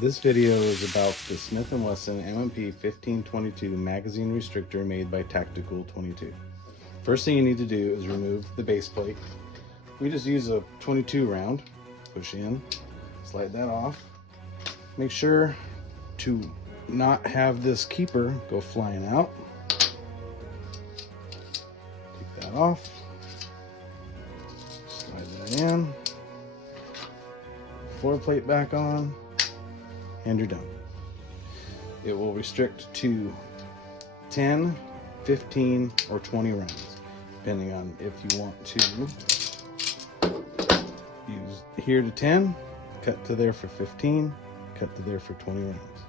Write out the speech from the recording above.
This video is about the Smith & Wesson M&P 1522 Magazine Restrictor made by Tactical 22. First thing you need to do is remove the base plate. We just use a 22 round. Push in, slide that off. Make sure to not have this keeper go flying out. Take that off. Slide that in. Floor plate back on. And you're done. It will restrict to 10, 15, or 20 rounds, depending on if you want to use here to 10, cut to there for 15, cut to there for 20 rounds.